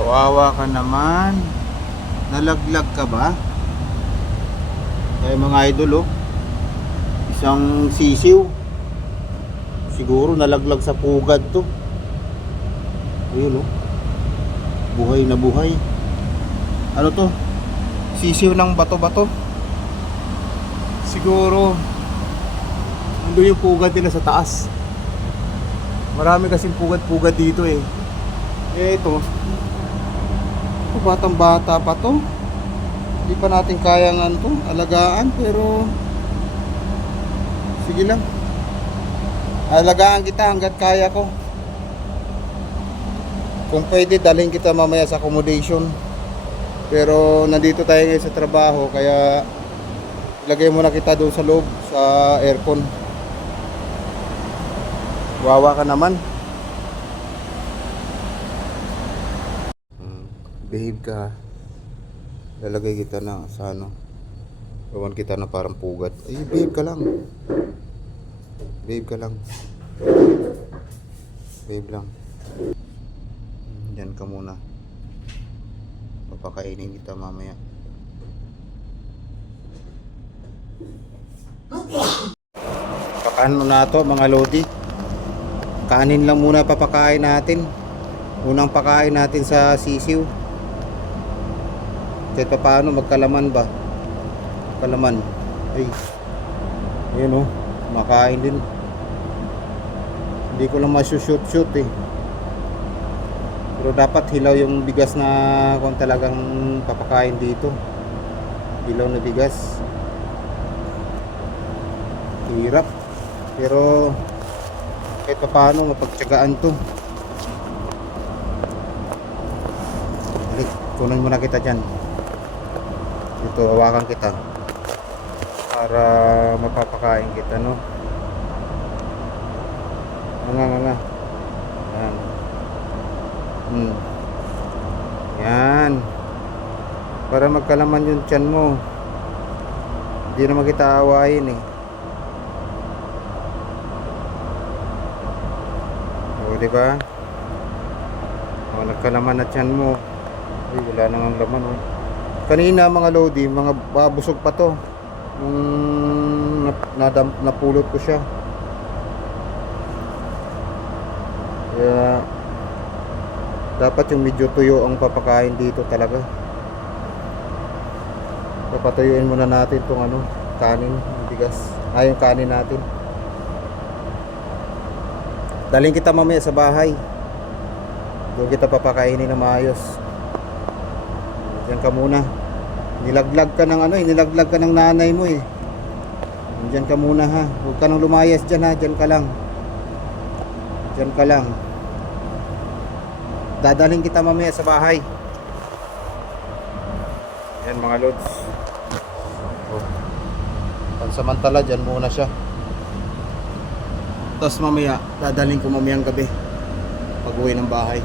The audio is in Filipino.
Kawawa ka naman. Nalaglag ka ba? Kaya mga idol, oh, isang sisiw. Siguro nalaglag sa pugad to. Ayun, oh. Buhay na buhay. Ano to? Sisiw ng bato-bato. Siguro nandun yung pugad nila sa taas. Marami kasing pugad-pugad dito eh. Ito, batang bata pa to. Hindi pa natin kayang alagaan, pero sige lang. Alagaan kita hanggat kaya ko. Kung pwede, dalhin kita mamaya sa accommodation. Pero nandito tayo ngayon sa trabaho, kaya ilagay muna kita doon sa loob, sa aircon. Wawa ka naman. Behave ka. Lalagay kita na sa gawan kita na parang pugat. Ay, behave ka lang. Behave ka lang. Behave lang. Diyan ka muna. Papakainin kita mamaya. Pakaan mo na to mga lodi. Kanin lang muna papakain natin. Unang pakain natin sa sisiw. Kahit pa paano magkalaman ba? Kalaman. Ay. Ayun, oh. Makain din. Hindi ko lang masushoot eh. Pero dapat hilaw yung bigas na kung talagang papakain dito. Hilaw na bigas. Hirap. Pero kahit pa paano mapagtyagaan to. Balik, kunin muna kita dyan. Ito, hawakan kita para mapapakain kita, no? Nga. Yan. Yan. Para magkalaman yung tiyan mo. Hindi naman kita awayin eh. O, diba? O, nagkalaman na tiyan mo. Ay, wala namang laman, oh. Kanina mga lodi, mga babusog pa to. Napulot ko siya. Kaya dapat yung medyo tuyo ang papakain dito talaga. Papatuyuin muna natin itong kanin, yung bigas. Yung kanin natin. Daling kita mamaya sa bahay. Doon kita papakainin na maayos. Diyan ka muna. Nilaglag ka ng nanay mo eh. Diyan ka muna ha. Huwag ka nang lumayas dyan ha. Diyan ka lang. Diyan ka lang. Dadalhin kita mamaya sa bahay. Yan mga lods. Oh. Pansamantala dyan muna siya. Tapos mamaya dadalhin ko mamayang gabi pag uwi ng bahay.